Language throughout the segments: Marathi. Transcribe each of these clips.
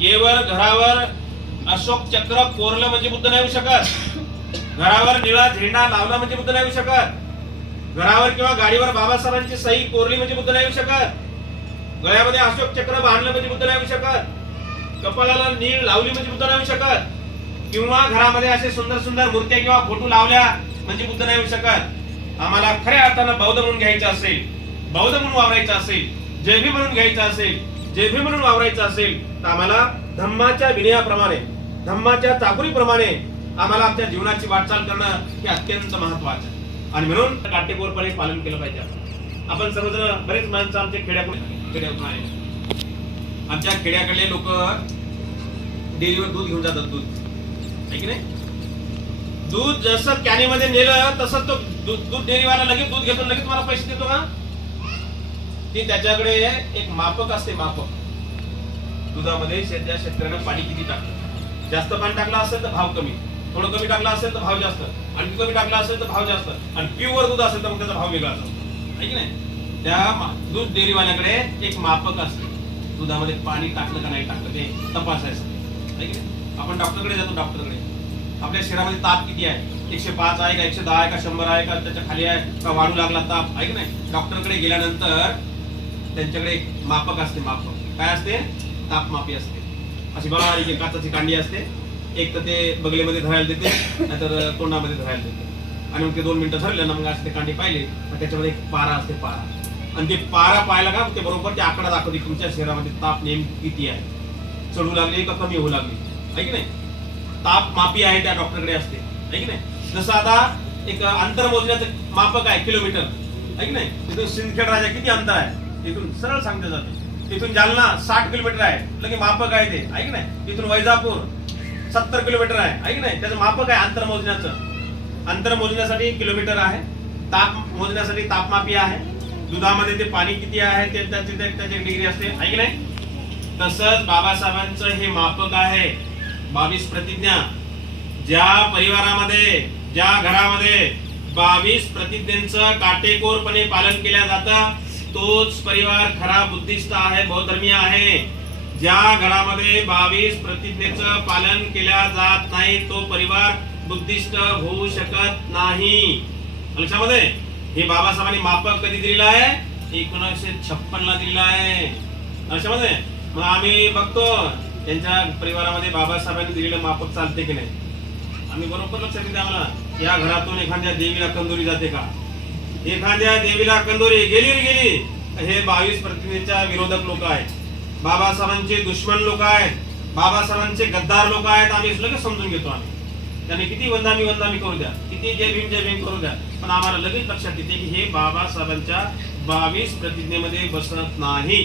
केवळ घरावर अशोक चक्र कोरलं म्हणजे बुद्ध नाही होऊ शकत. घरावर निळा झेंडा लावला म्हणजे बुद्ध नाही होऊ शकत. घरावर किंवा गाडीवर बाबासाहेबांची सही कोरली म्हणजे बुद्ध नाही होऊ शकत. गळ्यामध्ये अशोक चक्र बांधलं म्हणजे बुद्ध नाही होऊ शकत. कपाळाला नीळ लावली म्हणजे बुद्ध नाही होऊ शकत. किंवा घरामध्ये असे सुंदर सुंदर मूर्त्या किंवा फोटो लावल्या म्हणजे बुद्ध नाही होऊ शकत. आम्हाला खऱ्या अर्थानं बौद्ध म्हणून घ्यायचं असेल, बौद्ध म्हणून वावरायचं असेल, जय भीम म्हणून घ्यायचं असेल, जय भीम म्हणून वावरायचं असेल तर आम्हाला धम्माच्या विनयाप्रमाणे, धम्माच्या चाकुरीप्रमाणे आम्हाला आमच्या जीवनाची वाटचाल करणं हे अत्यंत महत्वाचं आहे. आणि म्हणून काटेकोरपणे पालन केलं पाहिजे. आपण सर्वजण बरेच माणसं आमच्या खेड्यातून आहे. आमच्या खेड्याकडले लोक डेअरीवर दूध घेऊन जातात. दूध आहे की नाही? दूध जसं कॅनीमध्ये नेलं तसं तो दूध डेअरीवाला लगेच दूध घेतो, लगेच मला पैसे देतो का? ती त्याच्याकडे एक मापक असते. मापक दुधामध्ये शेतकऱ्यानं पाणी किती टाकलं, जास्त पाणी टाकलं असेल तर भाव कमी, थोडं कमी टाकलं असेल तर भाव जास्त, आणखी कमी टाकलं असेल तर भाव जास्त, आणि प्युअर दूध असेल तर मग त्याचा भाव वेगळा असतो. आहे की नाही? त्या दूध डेअरीवाल्याकडे एक मापक असते. दुधामध्ये पाणी टाकलं का नाही टाकलं ते तपासायचं. आहे की नाही? आपण डॉक्टरकडे जातो. डॉक्टरकडे आपल्या शरीरामध्ये ताप किती आहे, 105 आहे का 110 आहे का 100 आहे का त्याच्या खाली आहे का वाढू लागला ताप, आहे की नाही? डॉक्टरकडे गेल्यानंतर त्यांच्याकडे एक मापक असते. मापक काय असते? तापमापी असते. अशी बारीक एक काचाची कांडी असते. एक तर ते बगलेमध्ये धरायला देते, नाहीतर तोंडामध्ये धरायला देते. आणि मग ते 2 मिनिटं धरलं ना, मग असे ते कांडी पाहिली मग त्याच्यामध्ये एक पारा असते. पारा, आणि ते पारा पाहिला का ते बरोबर ते आकडा दाखवते तुमच्या शरीरामध्ये ताप नेमकी किती आहे, चढू लागली का कमी होऊ लागली. आहे की नाही? ताप मापी आहे त्या डॉक्टरकडे असते. आहे की नाही? जसं आता एक अंतर मोजण्याचं मापक आहे, किलोमीटर. आहे की नाही? तिथून सिंदखेड राजा किती अंतर आहे तिथून सरळ सांगते जाते. तिथून जालना 60 किलोमीटर आहे, लगे मापक आहे ते. आहे की नाही? तिथून वैजापूर 70 किलोमीटर आहे. आहे की नाही? त्याचं मापक आहे अंतर मोजण्याचं. अंतर मोजण्यासाठी किलोमीटर आहे, ताप मोजण्यासाठी तापमापी आहे, दुधामध्ये ते पाणी किती आहे ते त्याची डिग्री असते. आहे की नाही? तसंच बाबासाहेबांचं हे मापक आहे 22 प्रतिज्ञा. ज्या परिवारामध्ये, ज्या घरामध्ये 22 प्रतिज्ञांचं काटेकोरपणे पालन केलं जातं तोच परिवार खरा बुद्धिस्ट आहे, बौद्धर्मीय आहे. ज्या घरामध्ये 22 प्रतिज्ञेचं पालन केल्या जात नाही तो परिवार बुद्धिस्ट होऊ शकत नाही. लक्षामध्ये हे बाबासाहेबांनी मापक कधी दिलेलं आहे? 1956 ला दिलेलं आहे. लक्षामध्ये मग आम्ही बघतो त्यांच्या परिवारामध्ये बाबासाहेबांनी दिलेलं मापक चालते की नाही. आम्ही बरोबर लक्षात येते आम्हाला. या घरातून एखाद्या देवीला कंदोरी जाते का? एखाद्या देवीला कंदोरी गेली रे गेली, हे 22 प्रतिज्ञेच्या विरोधक लोक आहेत, बाबासाहेबांचे दुश्मन लोक आहेत, बाबासाहेबांचे गद्दार लोक आहेत. आम्ही लगेच समजून घेतो. आम्ही त्यांनी किती वंदामी करू द्या, किती जय भीम करू द्या, पण आम्हाला लगेच लक्षात येते की हे बाबासाहेबांच्या 22 प्रतिज्ञेमध्ये बसत नाही.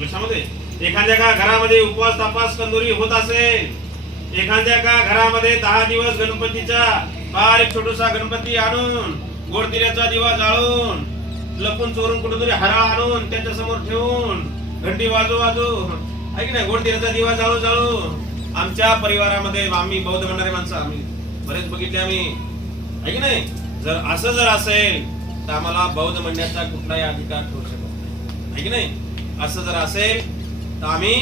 लक्षामध्ये एखाद्या का घरामध्ये उपवास तापास कंदोरी होत असेल, एखाद्या का घरामध्ये 10 दिवस गणपतीचा बारीक छोटूसा गणपती आणून गोडतिऱ्याचा दिवा जाळून लपून चोरून कुठेतरी हरा आणून त्याच्या समोर ठेवून घंटी वाजू आहे की नाही, गोडतिऱ्याचा दिवा जाळू आमच्या परिवारामध्ये आम्ही बौद्ध म्हणणारे माणसं आम्ही बरेच बघितले आम्ही. आहे की नाही? जर असेल तर आम्हाला बौद्ध म्हणण्याचा कुठलाही अधिकार ठेवू शकत नाही. आहे की नाही? असं जर असेल तर आम्ही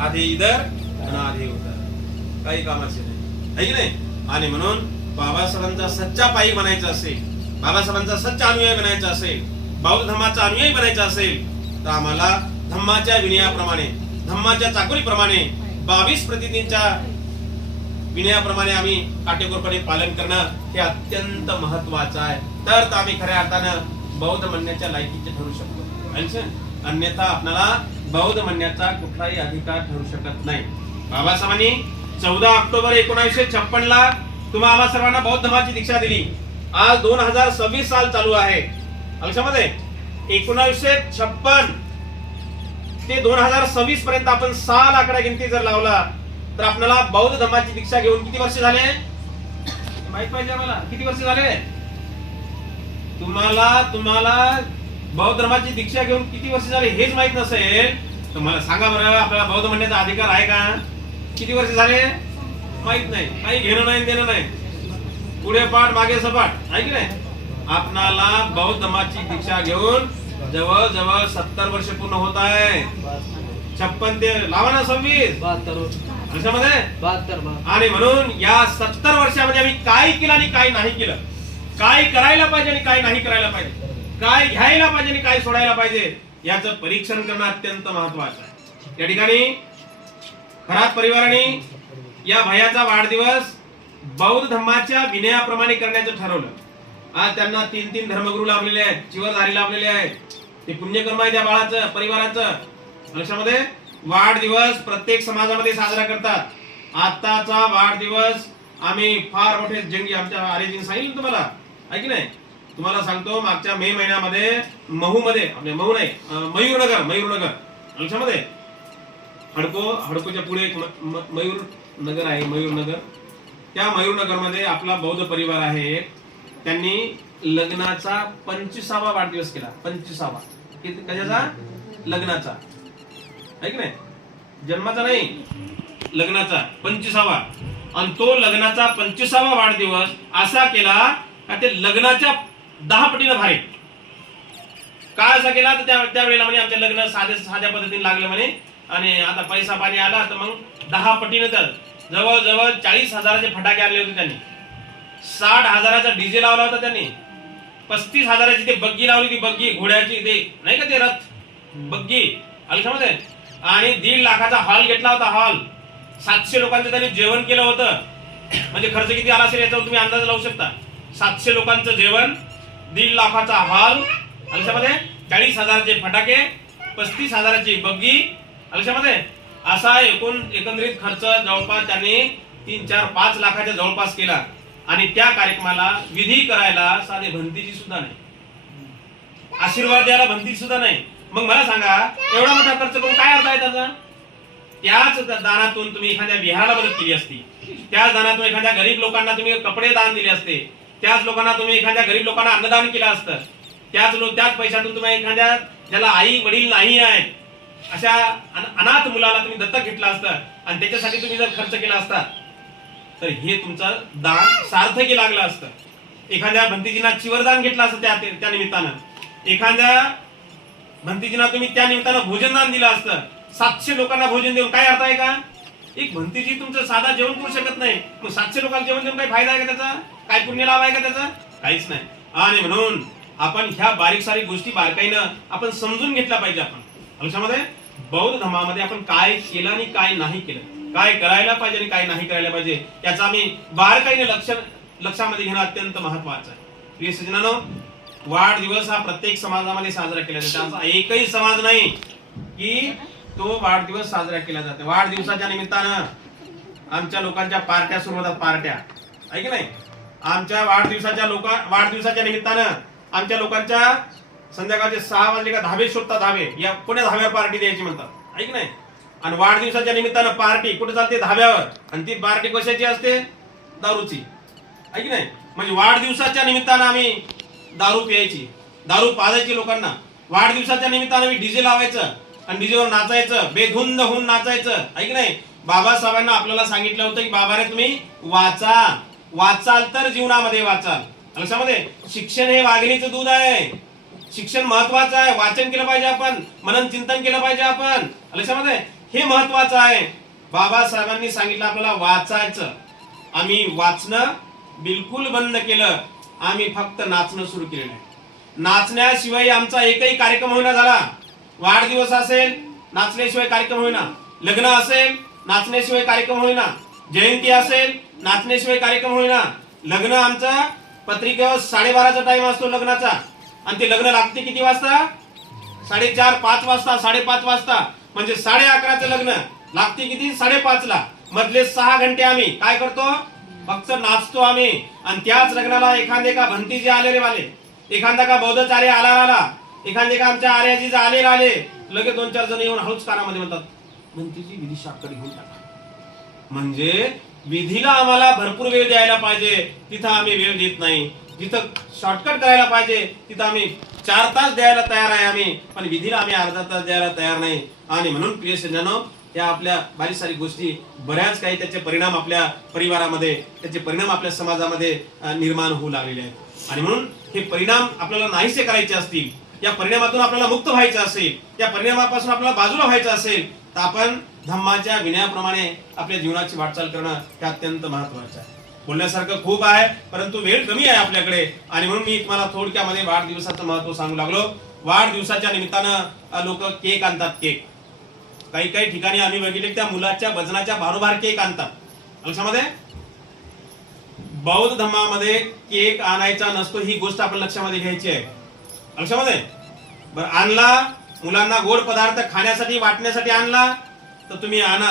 आधी इधर आणि आधी उधर, काही कामाचे नाही. आहे की नाही? आणि म्हणून बाबासाहेबांचा सच्चा पायी बनायचा असेल, बाबासाहेबांचा सच्चा अनुयायी बनायचा असेल, बौद्ध धर्माचा अनुयायी बनायचा असेल तर आम्हाला धम्माच्या विनयाप्रमाणे, धम्माच्या चाकोरीप्रमाणे 22 प्रतिज्ञेच्या विनयाप्रमाणे आम्ही काटेकोरपणे पालन करणं हे अत्यंत महत्वाचं आहे. तर आम्ही खऱ्या अर्थानं बौद्ध म्हणण्याच्या लायकीचे ठरू शकतो. अन्यथा आपल्याला बौद्ध म्हणण्याचा कुठलाही अधिकार ठरू शकत नाही. बाबासाहेबांनी 14 ऑक्टोबर 1956 ला तुम्हा सर्वांना बौद्ध धर्माची दीक्षा दिली. आज 2026 साल चालू आहे. लक्षामध्ये 1956 ते 2026 पर्यंत आपण साल आकडा गिनती जर लावला तर आपल्याला बौद्ध धर्माची दीक्षा घेऊन किती वर्ष झाले माहित पाहिजे आम्हाला. किती वर्ष झाले तुम्हाला बौद्ध धर्माची दीक्षा घेऊन किती वर्ष झाले हेच माहित नसेल तर मला सांगा बरं, आपल्याला बौद्ध म्हणण्याचा अधिकार आहे का? किती वर्ष झाले माहित नाही, काही घेणं नाही देणं नाही, पुढे पाठ मागे सपाट. आहे की नाही? आपणाला बौद्ध धर्माची दीक्षा घेऊन जवळ जवळ 70 वर्ष पूर्ण होत आहे. 56 ते लावा ना 26 वर्षामध्ये 72 आणि म्हणून या 70 वर्षामध्ये आम्ही काय केलं आणि काय नाही केलं, काय करायला पाहिजे आणि काय नाही करायला पाहिजे, काय घ्यायला पाहिजे आणि काय सोडायला पाहिजे, याचं परीक्षण करणं अत्यंत महत्वाचं आहे. या ठिकाणी खरात परिवाराने या भैयाचा वाढदिवस बौद्ध धर्माच्या विनयाप्रमाणे करण्याचं ठरवलं. आज त्यांना 3 धर्मगुरू लाभलेले आहेत, चिवरधारी लाभलेले आहेत. ते पुण्यकर्म आहे त्या बाळाचं, परिवाराचं. लक्षामध्ये वाढदिवस प्रत्येक समाजामध्ये साजरा करतात. आताचा वाढदिवस आम्ही फार मोठे जंगी आमच्या आर्यजीने सांगितलं तुम्हाला, आहे की नाही? तुम्हाला सांगतो, मागच्या मे महिन्यामध्ये महू मध्ये, आपले महू नाही, मयूरनगर लक्षामध्ये हडकोच्या पुढे एक मयूर नगर आहे, मयूरनगर. त्या मयूरनगर मध्ये आपला बौद्ध परिवार आहे. त्यांनी लग्नाचा 25वा वाढदिवस केला. 25वा कशाचा? लग्नाचा, आहे की नाही? जन्माचा नाही, लग्नाचा 25वा. आणि तो लग्नाचा 25वा वाढदिवस असा केला का ते लग्नाच्या 10 पटीनं भारी. काय असा केला तर त्यावेळेला म्हणे आमच्या लग्न साध्या पद्धतीने लागलं म्हणे, आणि आता पैसा पाणी आला तर मग 10 पटीनं तर जवळजवळ 40,000चे फटाके आणले होते त्यांनी, 60,000चा डीजे लावला होता त्यांनी, 35,000ची ते बग्गी लावली, ती बग्गी घोड्याची, ते नाही का ते रथ बग्गी अलक्षामध्ये, आणि 1.5 लाखाचा हॉल घेतला होता. हॉल 700 लोकांचं त्यांनी जेवण केलं होतं. म्हणजे खर्च किती आला असेल याच्यावर तुम्ही अंदाज लावू शकता. 700 लोकांचं जेवण, 1.5 लाखाचा हॉल अलक्षामध्ये, 40,000चे फटाके, 35,000ची बग्गी अलक्षामध्ये, असा एकंदरीत खर्च जवळपास त्यांनी 3-4-5 लाखाच्या जवळपास केला. आणि त्या कार्यक्रमाला विधी करायला साधे भंतीची सुद्धा नाही, आशीर्वाद द्यायला भंती सुद्धा नाही. मग मला सांगा, एवढा मोठा खर्च करून काय अर्थ आहे त्याचा? त्याच दानातून तुम्ही एखाद्या विहाराला मदत केली असती, त्याच दानातून एखाद्या गरीब लोकांना तुम्ही कपडे दान दिले असते, त्याच लोकांना तुम्ही एखाद्या गरीब लोकांना अन्नदान केलं असतं, त्याच पैशातून तुम्ही एखाद्या ज्याला आई वडील नाही आहेत अशा अनाथ मुलाला तुम्ही दत्तक घेतला असतं आणि त्याच्यासाठी तुम्ही जर खर्च केला असता तर हे तुमचं दान सार्थकी लागलं असतं. एखाद्या भंतीजींना चिवरदान घेतलं असतं त्या निमित्तानं, एखाद्या भंतीजींना तुम्ही त्या निमित्तानं भोजनदान दिलं असतं. 700 लोकांना भोजन देऊन काय अर्थ आहे का? एक भंतीजी तुमचं साधा जेवण करू शकत नाही, मग 700 लोकांना जेवण देऊन काय फायदा आहे का त्याचा? काय पुण्य लाभ आहे का त्याचा? काहीच नाही. आणि म्हणून आपण ह्या बारीक सारीक गोष्टी बारकाईनं आपण समजून घेतल्या पाहिजे. आपण लक्षामध्ये बौद्ध धर्मामध्ये आपण काय केलं आणि काय नाही केलं, काय करायला पाहिजे आणि काय नाही करायला पाहिजे, याचा आम्ही बारकाईने लक्षामध्ये घेणं अत्यंत महत्वाचं आहे. प्रिय सज्जनांनो, वाढदिवस हा प्रत्येक समाजामध्ये साजरा केला जातो. असा एकही समाज नाही की तो वाढदिवस साजरा केला जातो. वाढदिवसाच्या निमित्तानं आमच्या लोकांच्या पार्ट्या सुरू होतात, पार्ट्या, आहे की नाही? आमच्या वाढदिवसाच्या निमित्तानं आमच्या लोकांच्या संध्याकाळचे 6 वाजले का धाबे शोधतात. धाबे, या कोण्या धाब्यावर पार्टी द्यायची म्हणतात, आहे की नाही? आणि वाढदिवसाच्या निमित्तानं पार्टी कुठे चालते? धाब्यावर. आणि ती पार्टी कशाची असते? दारूची, आहे की नाही? म्हणजे वाढदिवसाच्या निमित्तानं आम्ही दारू प्यायची, दारू पाजायची लोकांना. वाढदिवसाच्या निमित्तानं आम्ही डीजे लावायचं आणि डीजेवर नाचायचं, बेधुंद होऊन नाचायचं, आहे की नाही? बाबासाहेबांना आपल्याला सांगितलं होतं की बाबा रे तुम्ही वाचाल तर जीवनामध्ये वाचाल. लक्षामध्ये शिक्षण हे वाघिणीचं दूध आहे. शिक्षण महत्वाचं आहे. वाचन केलं पाहिजे आपण, मनन चिंतन केलं पाहिजे आपण. लक्षामध्ये हे महत्वाचं आहे. बाबासाहेबांनी सांगितलं आपल्याला वाचायचं. आम्ही वाचणं बिलकुल बंद केलं, आम्ही फक्त नाचणं सुरू केलेलं आहे. नाचण्याशिवाय आमचा एकही कार्यक्रम होईना झाला. वाढदिवस असेल नाचण्याशिवाय कार्यक्रम होईना, लग्न असेल नाचण्याशिवाय कार्यक्रम होईना, जयंती असेल नाचण्याशिवाय कार्यक्रम होईना. लग्न आमचं पत्रिकेवर 12:30चा टाइम असतो लग्नाचा, आणि ते लग्न लागते किती वाजता? 4:30-5 वाजता, 5:30 वाजता. म्हणजे 11:30चं लग्न लागते किती? 5:30ला. मधले 6 घंटे आम्ही काय करतो? फक्त नाचतो आम्ही. आणि त्याच लग्नाला एखादे का भंतीजी आले रे वाले, एखादा का बौद्धचार्य आला, एखादे का आमच्या आर्याजीचा आले, लगेच 2-4 जण येऊन हळूच कानामध्ये म्हणतात, भंतीजी विधी शास्त्र घेऊन टाका. म्हणजे विधीला आम्हाला भरपूर वेळ द्यायला पाहिजे, तिथं आम्ही वेळ देत नाही. जिथं शॉर्टकट करायला पाहिजे तिथं आम्ही 4 तास द्यायला तयार आहे आम्ही, पण विधीला आम्ही अर्धा तास द्यायला तयार नाही. आणि म्हणून प्रिय सज्जनांनो, या आपल्या बारीक सारीक गोष्टी बऱ्याच काही त्याचे परिणाम आपल्या परिवारामध्ये, त्याचे परिणाम आपल्या समाजामध्ये निर्माण होऊ लागलेले आहेत. आणि म्हणून हे परिणाम आपल्याला नाहीसे करायचे असतील, या परिणामातून आपल्याला मुक्त व्हायचं असेल, या परिणामापासून आपल्याला बाजूला व्हायचं असेल, तर आपण धम्माच्या विनयाप्रमाणे आपल्या जीवनाची वाटचाल करणं हे अत्यंत महत्वाचं आहे. बोलण्यासारखं खूप आहे, परंतु वेळ कमी आहे आपल्याकडे, आणि म्हणून मी तुम्हाला थोडक्यामध्ये वाढदिवसाचं महत्व सांगू लागलो. वाढदिवसाच्या निमित्तानं लोक केक आणतात. केक काही काही ठिकाणी आम्ही बघितले त्या मुलाच्या वजनाच्या बारोबार केक आणतात. लक्षामध्ये बौद्ध धर्मामध्ये केक आणायचा नसतो, ही गोष्ट आपण लक्षामध्ये घ्यायची आहे. लक्षामध्ये बरं, आणला मुलांना गोड पदार्थ खाण्यासाठी वाटण्यासाठी आणला तर तुम्ही आणा,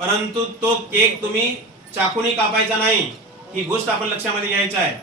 परंतु तो केक तुम्ही चाकूनी कापायचा नाही, ही गोष्ट आपण लक्षामध्ये घ्यायची आहे.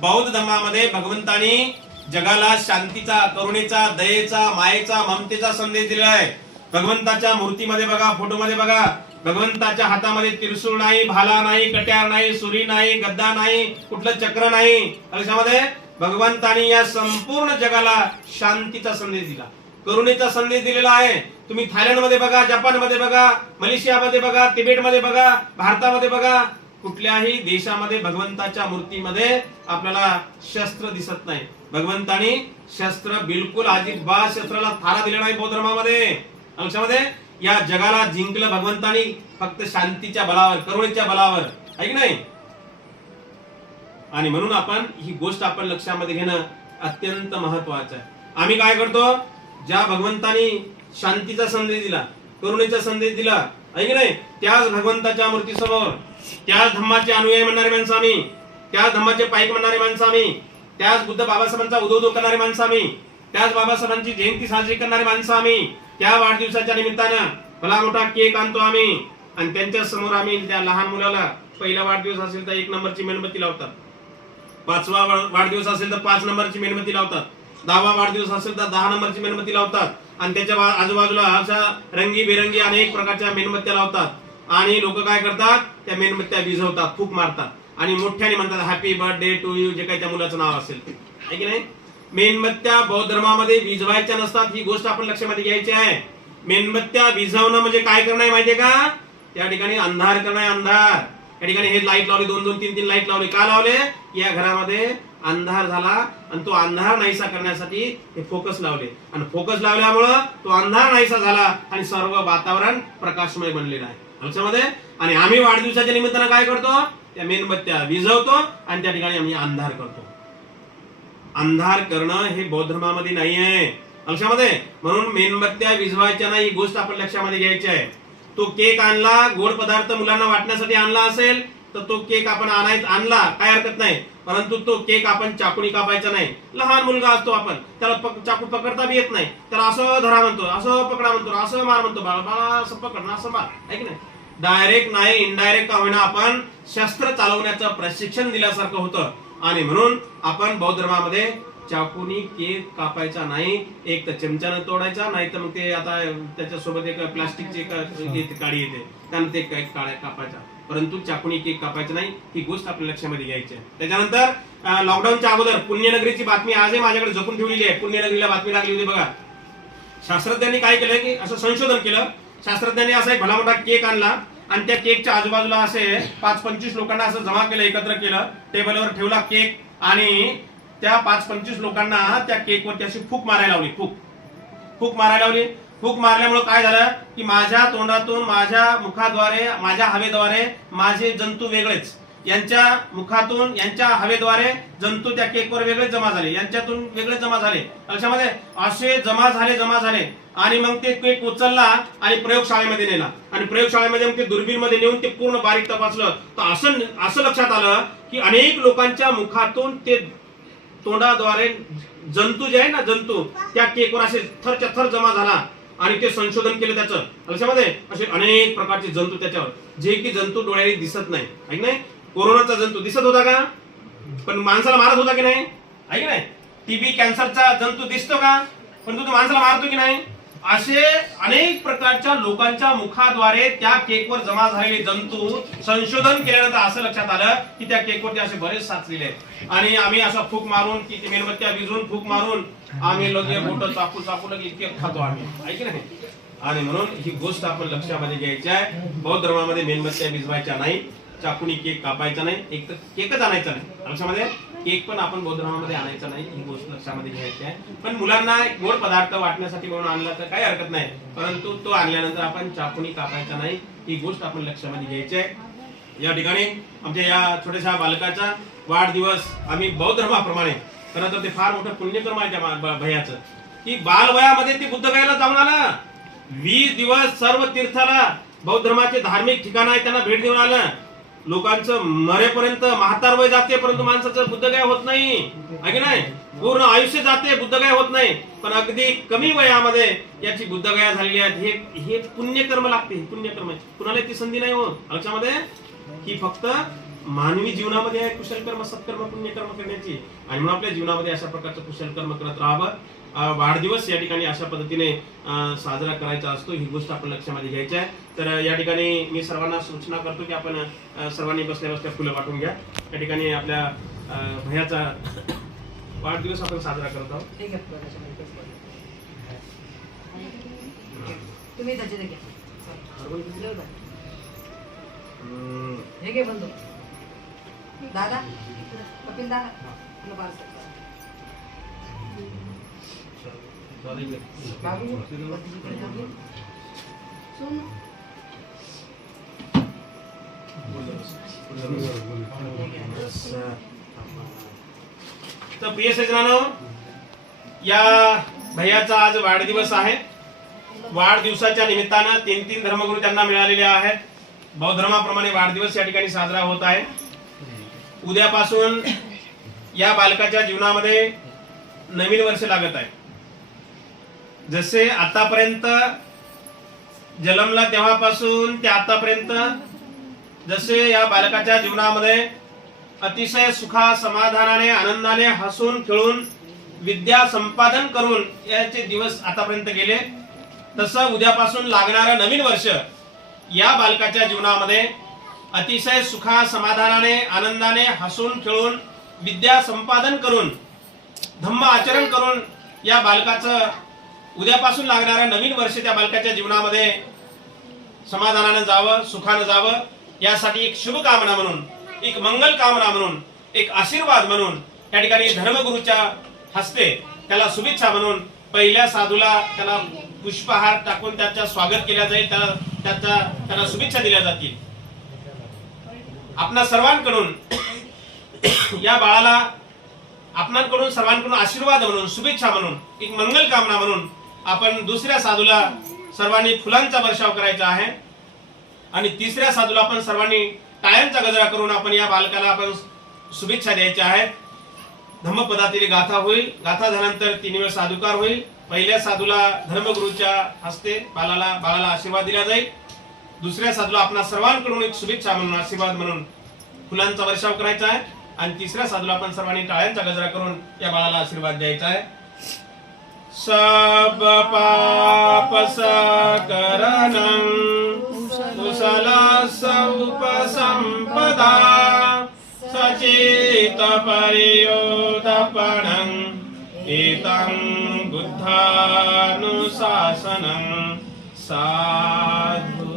बौद्ध धर्मामध्ये भगवंतानी जगाला शांतीचा, करुणेचा, दयेचा, मायेचा, ममतेचा संदेश दिला आहे. भगवंताच्या मूर्तीमध्ये बघा, फोटोमध्ये बघा, भगवंताच्या हातामध्ये त्रिशूळ नाही, भाला नाही, कट्यार नाही, सुरी नाही, गद्दा नाही, कुठलं चक्र नाही. लक्षामध्ये भगवंतानी या संपूर्ण जगाला शांतीचा संदेश दिला, करुणेचा संदेश दिलेला आहे. तुम्ही थायलंडमध्ये बघा, जपानमध्ये बघा, मलेशियामध्ये बघा, तिबेटमध्ये बघा, भारतामध्ये बघा, कुठल्याही देशामध्ये भगवंताच्या मूर्तीमध्ये आपल्याला शस्त्र दिसत नाही. भगवंतानी शस्त्र बिलकुल अजिबात शस्त्राला थारा दिला नाही बौद्ध धर्मामध्ये. लक्षामध्ये या जगाला जिंकलं भगवंतानी फक्त शांतीच्या बलावर, करुणेच्या बलावर, आहे की नाही. आणि म्हणून आपण ही गोष्ट आपण लक्षामध्ये घेणं अत्यंत महत्वाचं आहे. आम्ही काय करतो, ज्या भगवंतानी शांतीचा संदेश दिला, करुणेचा संदेश दिला, आहे की नाही, त्याच भगवंताच्या मूर्तीसमोर, त्याच धम्माचे अनुयायी म्हणणारे माणसं आम्ही, त्याच धम्माचे पाईक म्हणणारे माणसं आम्ही, त्याच बुद्ध बाबासाहेबांचा उदो करणारे माणसं आम्ही, त्याच बाबासाहेबांची जयंती साजरी करणारे माणसं आम्ही, त्या वाढदिवसाच्या निमित्तानं भला मोठा केक आणतो आम्ही, आणि त्यांच्या समोर आम्ही त्या लहान मुलाला पहिला वाढदिवस असेल तर 1 नंबरची मेणबत्ती लावतात, 5वा वाढदिवस असेल तर 5 नंबरची मेणबत्ती लावतात, 10वा वाढदिवस असेल तर 10 नंबरची मेणबत्ती लावतात, आणि त्याच्या आजूबाजूला अशा रंगीबेरंगी अनेक प्रकारच्या मेणबत्त्या लावतात. आणि लोक काय करतात, त्या मेणबत्त्या विझवतात, फूक मारतात, आणि मोठ्याने म्हणतात हॅपी बर्थडे टू यू, जे काही त्या मुलाचं नाव असेल ते, आहे की नाही. मेणबत्त्या बौद्ध धर्मामध्ये विझवायच्या नसतात, ही गोष्ट आपण लक्षामध्ये घ्यायची आहे. मेणबत्त्या विझवणं म्हणजे काय करणं माहितीये का, त्या ठिकाणी अंधार करणं, अंधार. या ठिकाणी हे लाईट लावले, 2-2, 3-3 लाईट लावले, का लावले, या घरामध्ये अंधार झाला, आणि तो अंधार नाहीसा करण्यासाठी हे फोकस लावले, आणि फोकस लावल्यामुळं तो अंधार नाहीसा झाला, आणि सर्व वातावरण प्रकाशमय बनलेलं आहे. लक्षामध्ये. आणि आम्ही वाढदिवसाच्या निमित्तानं काय करतो, त्या मेणबत्त्या विझवतो, आणि त्या ठिकाणी आम्ही अंधार करतो. अंधार करणं हे बौद्ध धर्मामध्ये नाहीये. लक्षामध्ये. म्हणून मेणबत्त्या विझवायच्या नाही, ही गोष्ट आपण लक्षामध्ये घ्यायची आहे. तो केक आणला, गोड पदार्थ मुलांना वाटण्यासाठी आणला असेल तर तो केक आपण आणला, काय हरकत नाही, परंतु तो केक आपण चाकूनी कापायचा नाही. लहान मुलगा असतो, आपण त्याला चाकू पकडता बी येत नाही, त्याला असं धरा म्हणतो, असं पकडा म्हणतो, असं मार म्हणतो, बाळा असं पकडणं, असं मार, आहे की नाही. डायरेक्ट नाही, इनडायरेक्ट का होईना आपण शस्त्र चालवण्याचं प्रशिक्षण दिल्यासारखं होतं. आणि म्हणून आपण बौद्ध धर्मामध्ये चाकूनी केक कापायचा नाही, एक तर चमच्यानं तोडायचा, नाही तर मग ते आता त्याच्यासोबत एक प्लास्टिकची काडी येते, त्यानं ते केक कापायचा, परंतु चाकूनी केक कापायचा नाही, ही गोष्ट आपल्या लक्षामध्ये घ्यायची आहे. त्याच्यानंतर लॉकडाऊनच्या अगोदर पुण्यनगरीची बातमी आजही माझ्याकडे जपून ठेवलेली आहे. पुण्यनगरीला बातमी लागली होती बघा. शास्त्रज्ञांनी काय केलं की असं संशोधन केलं. शास्त्रज्ञांनी असा एक भला मोठा केक आणला, आणि त्या केकच्या आजूबाजूला असे 5-25 लोकांना असं जमा केलं, एकत्र केलं, टेबलवर ठेवला केक, आणि त्या 5-25 लोकांना त्या केकवरती अशी फूक मारायला लावली. फूक मारायला लावली. फूक मारल्यामुळे काय झालं की माझ्या तोंडातून, माझ्या मुखाद्वारे, माझ्या हवेद्वारे माझे जंतू वेगळेच, यांच्या मुखातून, यांच्या हवेद्वारे जंतू त्या केकवर वेगळे जमा झाले, यांच्यातून वेगळे जमा झाले. लक्षामध्ये असे जमा झाले, आणि मग ते केक उचलला आणि प्रयोगशाळेमध्ये नेला, आणि प्रयोगशाळेमध्ये मग ते दुर्बीणमध्ये नेऊन ते पूर्ण बारीक तपासलं, तर असं लक्षात आलं की अनेक लोकांच्या मुखातून ते तोंडाद्वारे जंतू जे आहे ना, जंतू त्या केकवर असे थरच्या थर जमा झाला, आणि ते संशोधन केलं त्याचं. लक्षामध्ये असे अनेक प्रकारचे जंतू त्याच्यावर, जे की जंतू डोळ्याने दिसत नाही, आहे की नाही. कोरोनाचा जंतू दिसत होता का, पण माणसाला मारत होता की नाही, आहे की नाही. टीबी, कॅन्सरचा जंतू दिसतो का, पण तो माणसाला मारतो की नाही. असे अनेक प्रकारच्या लोकांच्या मुखाद्वारे त्या केकवर जमा झालेले जंतू संशोधन केल्यानंतर असं लक्षात आलं की त्या केकवरती असे बरेच साचलेले आहेत, आणि आम्ही असा फूक मारून, की मेणबत्त्या विझून फूक मारून आम्ही लोक बोट चाकू लगे केक खातो आम्ही, आहे की नाही. आणि म्हणून ही गोष्ट आपण लक्षामध्ये घ्यायची आहे. बौद्ध धर्मामध्ये मेणबत्त्या विझवायच्या नाही, चाकूनी केक कापायचा नाही, एक तर केकच आणायचा नाही. लक्षामध्ये केक पण आपण बौद्ध धर्मामध्ये आणायचा नाही, ही गोष्ट लक्षामध्ये घ्यायची आहे. पण मुलांना एक गोड पदार्थ वाटण्यासाठी म्हणून आणला तर काही हरकत नाही, परंतु तो आणल्यानंतर आपण चाकूनी कापायचा नाही, ही गोष्ट आपण लक्षामध्ये घ्यायची आहे. या ठिकाणी आमच्या या छोट्याशा बालकाचा वाढदिवस आम्ही बौद्ध धर्माप्रमाणे, खरं तर ते फार मोठं पुण्यकर्म आहे त्या भैयाचं, की बालवयामध्ये ते बुद्धगयाला जाऊन आला. 20 दिवस सर्व तीर्थाला, बौद्ध धर्माचे धार्मिक ठिकाण आहे त्यांना भेट देऊन आलं. लोकांचं मरेपर्यंत म्हातार वय जाते, परंतु माणसाचं बुद्धगया होत नाही, आहे की नाही? पूर्ण आयुष्य जाते, बुद्धगया होत नाही. पण अगदी कमी वयामध्ये याची बुद्धगया झालेली आहे. हे पुण्यकर्म लागते, हे पुण्यकर्म आहे. कुणाला ती संधी नाही होत. लक्षामध्ये ही फक्त मानवी जीवनामध्ये आहे कुशलकर्म, सत्कर्म, पुण्यकर्म करण्याची. आणि म्हणून आपल्या जीवनामध्ये अशा प्रकारचं कुशलकर्म करत राहावं. वाढदिवस या ठिकाणी अशा पद्धतीने साजरा करायचा असतो, ही गोष्ट आपण लक्षामध्ये घ्यायची आहे. तर या ठिकाणी मी सर्वांना सूचना करतो की आपण सर्वांनी बसल्या बसल्या फुलं वाटून घ्या. या ठिकाणी आपल्या भैयाचा वाढदिवस आपण साजरा करत आहोत. दादा कपिल दादा तर प्रिय सज्जनांनो, या भैयाचा आज वाढदिवस आहे. वाढदिवसाच्या निमित्तानं 3 धर्मगुरू त्यांना मिळालेले आहेत. बौद्ध धर्माप्रमाणे वाढदिवस या ठिकाणी साजरा होत आहे. उद्यापासून या बालकाच्या जीवनामध्ये नवीन वर्ष लागत आहे. जसे आतापर्यंत जन्मला तेव्हापासून ते आतापर्यंत जसे या बालकाच्या जीवनामध्ये अतिशय सुखा समाधानाने आनंदाने हसून खेळून विद्या संपादन करून याचे दिवस आतापर्यंत गेले, तसं उद्यापासून लागणारं नवीन वर्ष या बालकाच्या जीवनामध्ये अतिशय सुखा समाधानाने आनंदाने हसून खेळून विद्या संपादन करून धम्म आचरण करून या बालकाचं उद्यापासून लागणारं नवीन वर्ष त्या बालकाच्या जीवनामध्ये समाधानानं जावं, सुखानं जावं, यासाठी एक शुभकामना म्हणून, एक मंगल कामना म्हणून, एक आशीर्वाद म्हणून या ठिकाणी धर्मगुरूच्या हस्ते त्याला शुभेच्छा म्हणून पहिल्या साधूला त्याला पुष्पहार टाकून त्याचं स्वागत केलं जाईल, त्याला शुभेच्छा दिल्या जातील. आपणा सर्वांकडून या बाळाला आपणांकडून सर्वांकडून आशीर्वाद म्हणून, शुभेच्छा म्हणून, एक मंगल कामना म्हणून आपण दुसऱ्या साधूला सर्वांनी फुलांचा वर्षाव करायचा आहे. आणि तिसऱ्या साधूला आपण सर्वांनी टाळ्यांचा गजरा करून आपण या बालकाला आपण शुभेच्छा द्यायच्या आहेत. धम्मपदातील गाथा होईल. गाथा झाल्यानंतर 3 वेळ साधुकार होईल. पहिल्या साधूला धर्मगुरूच्या हस्ते बाळाला आशीर्वाद दिला जाईल. दुसऱ्या साधूला आपणा सर्वांकडून एक शुभेच्छा म्हणून, आशीर्वाद म्हणून फुलांचा वर्षाव करायचा आहे. आणि तिसऱ्या साधूला आपण सर्वांनी टाळ्यांचा गजरा करून या बाळाला आशीर्वाद द्यायचा आहे. सब पाप सकरणं कुशल उपसंपदा सचेत परियोदपणं एतं बुद्धानुशासनं साधु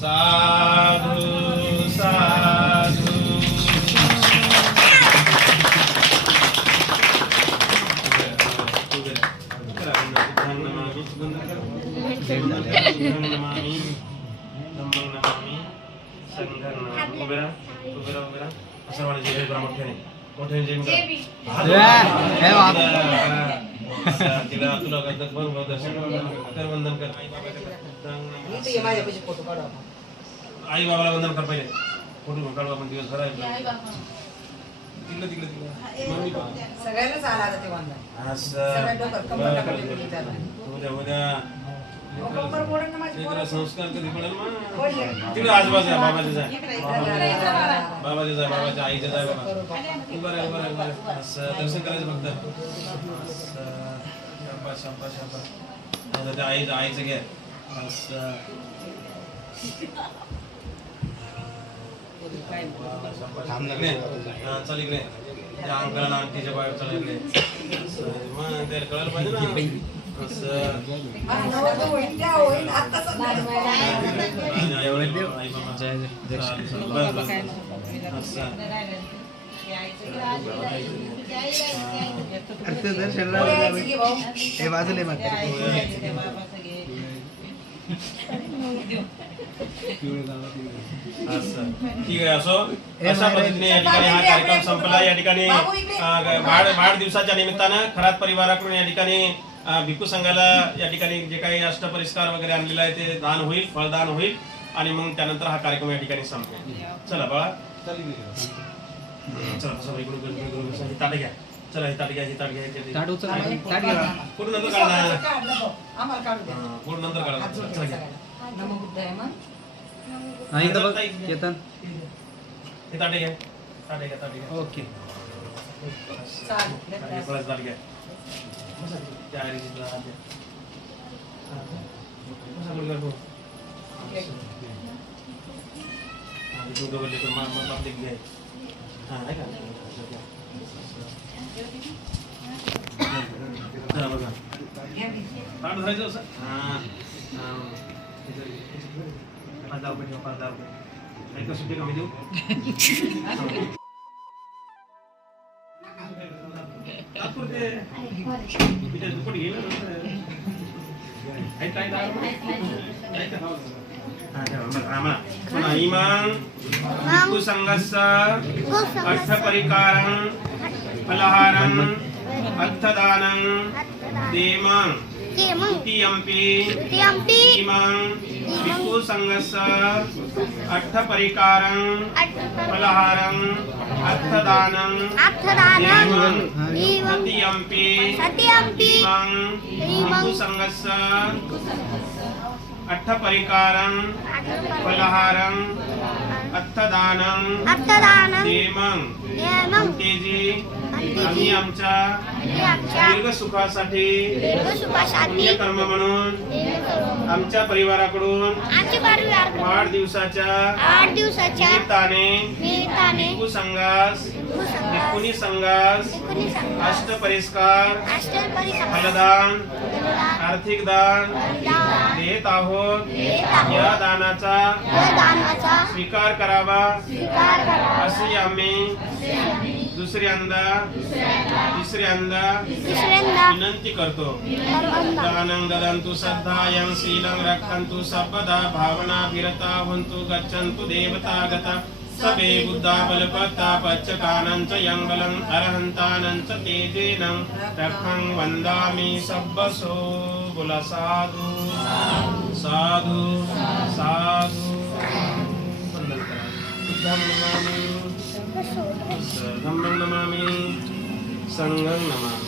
साधु साधु. आई बाबाला वंदन कर पहिले. फोटो काढू आपण दिवसभर आहे. सगळ्यांनाच आला आता ते वंदन. उद्या संस्कार कधी पडेल मग तिकडे आजूबाजू आहे. बाबाचे जाय, बाबाच्या आईचे जाय. बाबा बरं असं दर्शन करायचं फक्त. आईचं घ्या. चल इकडे त्या अंकल आंटीच्या बाहेर चला इकडे. मग त्याला कळायला पाहिजे ना. असं नवरदेव होईल त्या होईल आता सध्या. आई बाबा. चालेल. बरं, बरं. असं. पोळ्याची घे भाऊ. हे बाजूला मग असं. ठीक आहे. असो अशा पद्धतीने या ठिकाणी हा कार्यक्रम संपला. या ठिकाणी वाढदिवसाच्या निमित्तानं खरात परिवाराकडून या ठिकाणी भिक्खू संघाला या ठिकाणी जे काही अष्टपरिष्कार वगैरे आणलेला आहे ते दान होईल, फळदान होईल आणि मग त्यानंतर हा कार्यक्रम या ठिकाणी संपेल. चला बाळा, चला बसा, इकडून बसा. ही ताटे घ्या. चला ही ताटे घ्या, ही ताट घ्या. ताट उचल, आम्हाला एक ताट घ्या. पोळी कुठून नंतर काढणार? काढ नको. आम्हाला काढू द्या. कुठून नंतर काढा. हात जोडून चला घ्या. सगळ्यांना. नमो बुद्धाय मग. हा इथं बघ येतात. हे ताटे घ्या. ताटे घ्या, ताटे घ्या. ओके चालेल. आणि फळाचं ताट घ्या. बसा. त्या आईला हात द्या. बसा मुलगा भाऊ. दोघं बोलले तर मग आपले घ्या. हा, आहे का? चला बघा. ताट धरायचं असं. हा. पाच रुपये ठेवा, 5 रुपये. काही सुट्टी कमी देऊ. तात्पुरते. तिच्या दुप्पट घेईल ना. आहे काय दारू? आहे का? हा, ठेवा. बरं, हा, म्हणा. म्हणा. इमां भिक्खू संघस्य अष्टपरिकारं फलहारं अर्थदानं देमं द्वितीयम्पि इमां भिक्खू संघस्य अष्टपरिकारं फलहारं अर्थदानं देमं तृतीयम्पि इमां भिक्खू संघस्य अष्टपरिकारं फलहारं अर्थदानं देमं तेजी आम्ही आमच्या दीर्घ सुखासाठी पुण्यकर्म म्हणून आमच्या परिवाराकडून वाढदिवसाच्या निमित्ताने भिक्खू संघास भिक्खुनी संघास अष्टपरिष्कार फलदान आर्थिक दान देत आहोत. या दानाचा स्वीकार करावा अशी आम्ही दुसऱ्यांदा तिसऱ्यांदा विनंती करतो. दानं ददन्तु श्रद्धायं शीलं रक्षन्तु सर्वदा भावनाभिरता भवन्तु गच्छन्तु देवतागता सबे बुद्धा बलपत्ता पच्चकानंच यंगलं अरहंतानंच तेजेनं रक्षं वंदामि सब्बसो. बोला साधु साधु साधु. वंदन करा. बुद्धं नमामि, धम्मं नमामि, संघं नमामि.